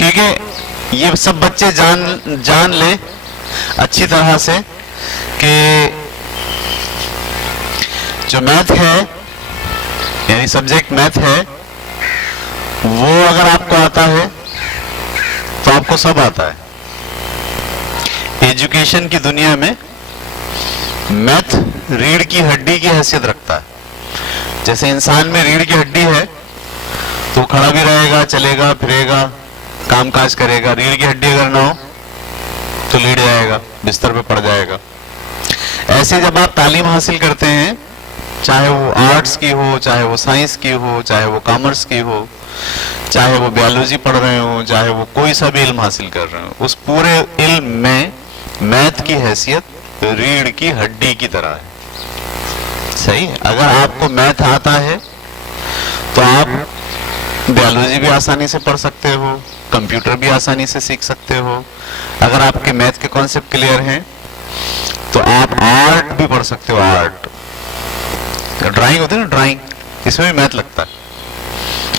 ٹھیک ہے، یہ سب بچے جان لیں اچھی طرح سے کہ جو میتھ ہے، یعنی سبجیکٹ میتھ ہے، وہ اگر آپ کو آتا ہے تو آپ کو سب آتا ہے۔ ایجوکیشن کی دنیا میں میتھ ریڑھ کی ہڈی کی حیثیت رکھتا ہے۔ جیسے انسان میں ریڑھ کی ہڈی ہے تو کھڑا بھی رہے گا، چلے گا، پھرے گا، کام کاج کرے گا۔ ریڑھ کی ہڈی اگر نہ ہو تو لیٹ جائے گا، بستر پہ پڑ جائے گا۔ ایسے جب آپ تعلیم حاصل کرتے ہیں، چاہے وہ آرٹس کی ہو، چاہے وہ سائنس کی ہو، چاہے وہ کامرس کی ہو، چاہے وہ بیالوجی پڑھ رہے ہوں، چاہے وہ کوئی سا بھی علم حاصل کر رہے ہوں، اس پورے علم میں میتھ کی حیثیت ریڑھ کی ہڈی کی طرح ہے۔ صحیح ہے؟ اگر آپ کو میتھ آتا ہے تو آپ بیالوجی بھی آسانی سے پڑھ سکتے ہو، کمپیوٹر بھی آسانی سے سیکھ سکتے ہو۔ اگر آپ کے میتھ کے کانسیپٹ کلیئر ہیں تو آپ آرٹ بھی پڑھ سکتے ہو۔ آرٹ، ڈرائنگ ہوتی ہے نا، ڈرائنگ، اس میں بھی میتھ لگتا ہے۔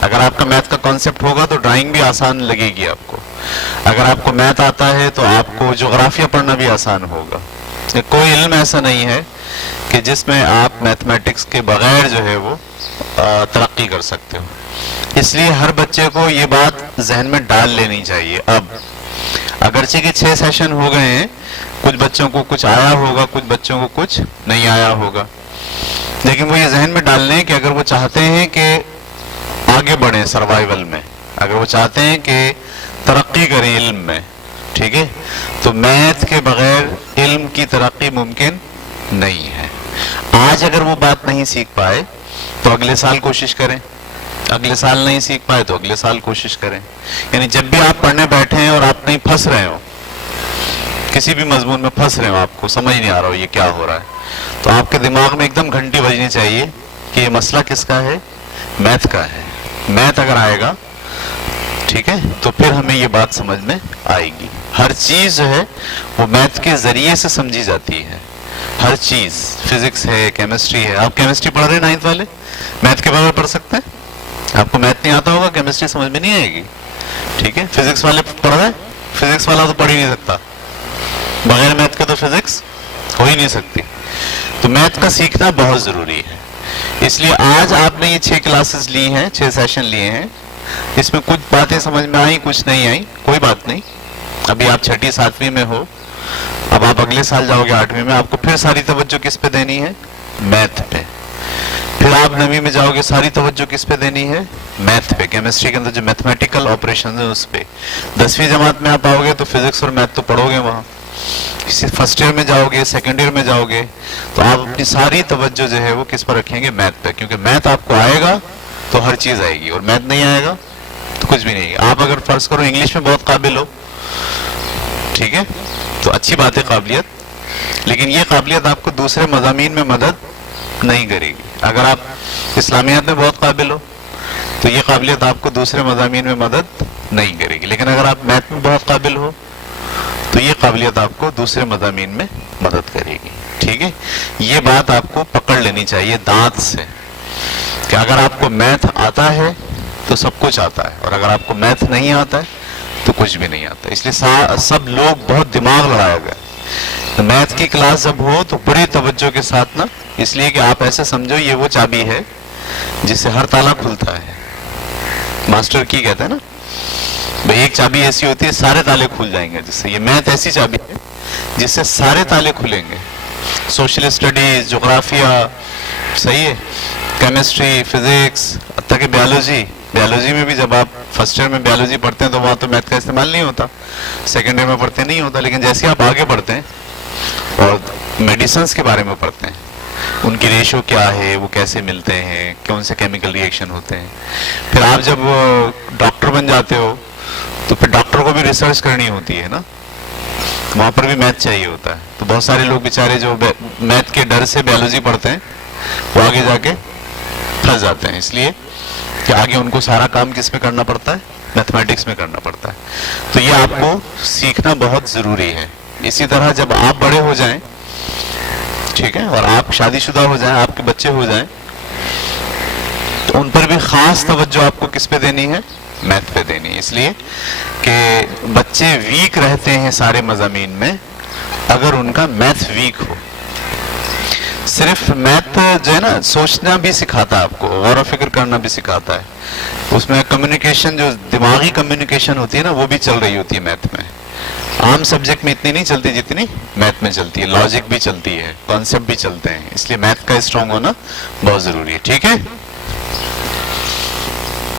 اگر آپ کا میتھ کا کانسیپٹ ہوگا تو ڈرائنگ بھی آسان لگے گی آپ کو۔ اگر آپ کو میتھ آتا ہے تو آپ کو جغرافیہ پڑھنا بھی آسان ہوگا۔ کوئی علم ایسا نہیں ہے کہ جس میں آپ میتھمیٹکس کے بغیر جو ہے وہ ترقی کر سکتے ہو۔ اس لیے ہر بچے کو یہ بات ذہن میں ڈال لینی چاہیے۔ اب اگرچہ کہ 6 سیشن ہو گئے ہیں، کچھ بچوں کو کچھ آیا ہوگا، کچھ بچوں کو کچھ نہیں آیا ہوگا، لیکن وہ یہ ذہن میں ڈال لیں کہ اگر وہ چاہتے ہیں کہ آگے بڑھیں سروائیول میں، اگر وہ چاہتے ہیں کہ ترقی کریں علم میں، ٹھیک ہے، تو میتھ کے بغیر علم کی ترقی ممکن نہیں ہے۔ آج اگر وہ بات نہیں سیکھ پائے تو اگلے سال کوشش کریں، اگلے سال نہیں سیکھ پائے تو اگلے سال کوشش کریں۔ یعنی جب بھی آپ پڑھنے بیٹھے ہیں اور آپ کہیں پھنس رہے ہو، کسی بھی مضمون میں پھنس رہے ہو، آپ کو سمجھ نہیں آ رہا ہو یہ کیا ہو رہا ہے، تو آپ کے دماغ میں ایک دم گھنٹی بجنی چاہیے کہ یہ مسئلہ کس کا ہے؟ میتھ کا ہے۔ میتھ اگر آئے گا، ٹھیک ہے، تو پھر ہمیں یہ بات سمجھ میں آئے گی۔ ہر چیز جو ہے وہ میتھ کے ذریعے سے سمجھی جاتی ہے۔ ہر چیز، فزکس ہے، کیمسٹری ہے۔ آپ کیمسٹری پڑھ رہے ہیں 9th والے، میتھ کے بغیر پڑھ سکتے ہیں؟ آپ کو میتھ نہیں آتا ہوگا، کیمسٹری سمجھ میں نہیں آئے گی، ٹھیک ہے۔ فزکس والے پڑھ رہے ہیں، فزکس والا تو پڑھ ہی نہیں سکتا، بغیر میتھ کے تو فزکس ہو ہی نہیں سکتی۔ تو میتھ کا سیکھنا بہت ضروری ہے۔ اس لیے آج آپ نے یہ 6 کلاسز لی ہیں، 6 سیشن لیے ہیں، اس میں کچھ باتیں سمجھ میں آئیں، کچھ نہیں آئیں، کوئی بات نہیں۔ ابھی آپ 6ٹھی 7ویں میں ہو، اب آپ اگلے سال جاؤ گے 8ویں میں، آپ کو پھر ساری توجہ کس پہ دینی ہے؟ میتھ پہ۔ پھر آپ 9ویں میں جاؤ گے، ساری توجہ کس پہ دینی ہے؟ میتھ پہ۔ کیمسٹری کے اندر جو میتھمیٹیکل آپریشن ہے اس پہ۔ 10ویں جماعت میں آپ آؤ گے تو فزکس اور میتھ تو پڑھو گے وہاں۔ فرسٹ ایئر میں جاؤ گے، سیکنڈ ایئر میں جاؤ گے تو آپ اپنی ساری توجہ جو ہے وہ کس پر رکھیں گے؟ میتھ پہ، کیونکہ میتھ آپ کو آئے گا تو ہر چیز آئے گی، اور میتھ نہیں آئے گا تو کچھ بھی نہیں ہے۔ آپ اگر فرض کرو انگلش میں بہت قابل ہو، ٹھیک ہے، تو اچھی بات ہے قابلیت، لیکن یہ قابلیت آپ کو دوسرے مضامین میں مدد نہیں کرے گی۔ اگر آپ اسلامیات میں بہت قابل ہو تو یہ قابلیت آپ کو دوسرے مضامین میں مدد نہیں کرے گی، لیکن اگر آپ میتھ میں بہت قابل ہو تو یہ قابلیت آپ کو دوسرے مضامین میں مدد کرے گی، ٹھیک ہے۔ یہ بات آپ کو پکڑ لینی چاہیے دانت سے کہ اگر آپ کو میتھ آتا ہے تو سب کچھ آتا ہے، اور اگر آپ کو میتھ نہیں آتا ہے تو کچھ بھی نہیں آتا۔ اس لیے سب لوگ بہت دماغ لڑایا گیا تو میتھ کی کلاس جب ہو تو بڑی توجہ کے ساتھ نا، اس لیے کہ آپ ایسے سمجھو یہ وہ چابی ہے جس سے ہر تالا کھلتا ہے۔ ماسٹر کی کہتے ہیں نا بھئی، ایک چابی ایسی ہوتی ہے سارے تالے کھل جائیں گے، جس سے یہ میتھ ایسی چابی ہے جس سے سارے تالے کھلیں گے۔ سوشل اسٹڈیز، جغرافیہ، صحیح ہے، کیمسٹری، فزکس، حتیٰ کہ بیالوجی میں بھی جب آپ فرسٹ ایئر میں بیالوجی پڑھتے ہیں تو وہاں تو میتھ کا استعمال نہیں ہوتا، سیکنڈ ایئر میں پڑھتے نہیں ہوتا، لیکن جیسے آپ آگے پڑھتے ہیں اور میڈیسنس کے بارے میں پڑھتے ہیں، ان کی ریشو کیا ہے، وہ کیسے ملتے ہیں، کون سے کیمیکل ریئیکشن ہوتے ہیں، پھر آپ جب ڈاکٹر بن جاتے ہو تو پھر ڈاکٹر کو بھی ریسرچ کرنی ہوتی ہے نا، وہاں پر بھی میتھ چاہیے ہوتا ہے۔ تو بہت سارے لوگ بیچارے جو میتھ کے ڈر سے بیالوجی پڑھتے ہیں وہ آگے جا کے پھنس جاتے ہیں، اس لیے کہ آگے ان کو سارا کام کس میں کرنا پڑتا ہے؟ میتھمیٹکس میں کرنا پڑتا ہے۔ تو یہ آپ کو سیکھنا بہت ضروری ہے۔ اسی طرح جب آپ بڑے ہو جائیں، ٹھیک ہے، اور آپ شادی شدہ ہو جائیں، آپ کے بچے ہو جائیں، تو ان پر بھی خاص توجہ آپ کو کس پہ دینی ہے؟ میتھ پہ دینی ہے، اس لیے کہ بچے ویک رہتے ہیں سارے مضامین میں اگر ان کا میتھ ویک ہو. صرف میتھ جو ہے نا سوچنا بھی سکھاتا ہے آپ کو، غور و فکر کرنا بھی سکھاتا ہے، اس میں کمیونیکیشن جو دماغی کمیونیکیشن ہوتی ہے نا وہ بھی چل رہی ہوتی ہے میتھ میں. عام سبجیکٹ میں اتنی نہیں چلتی جتنی میتھ میں چلتی ہے، لاجک بھی چلتی ہے، کانسیپٹ بھی چلتے ہیں، اس لیے میتھ کا اسٹرانگ ہونا بہت ضروری ہے. ٹھیک ہے.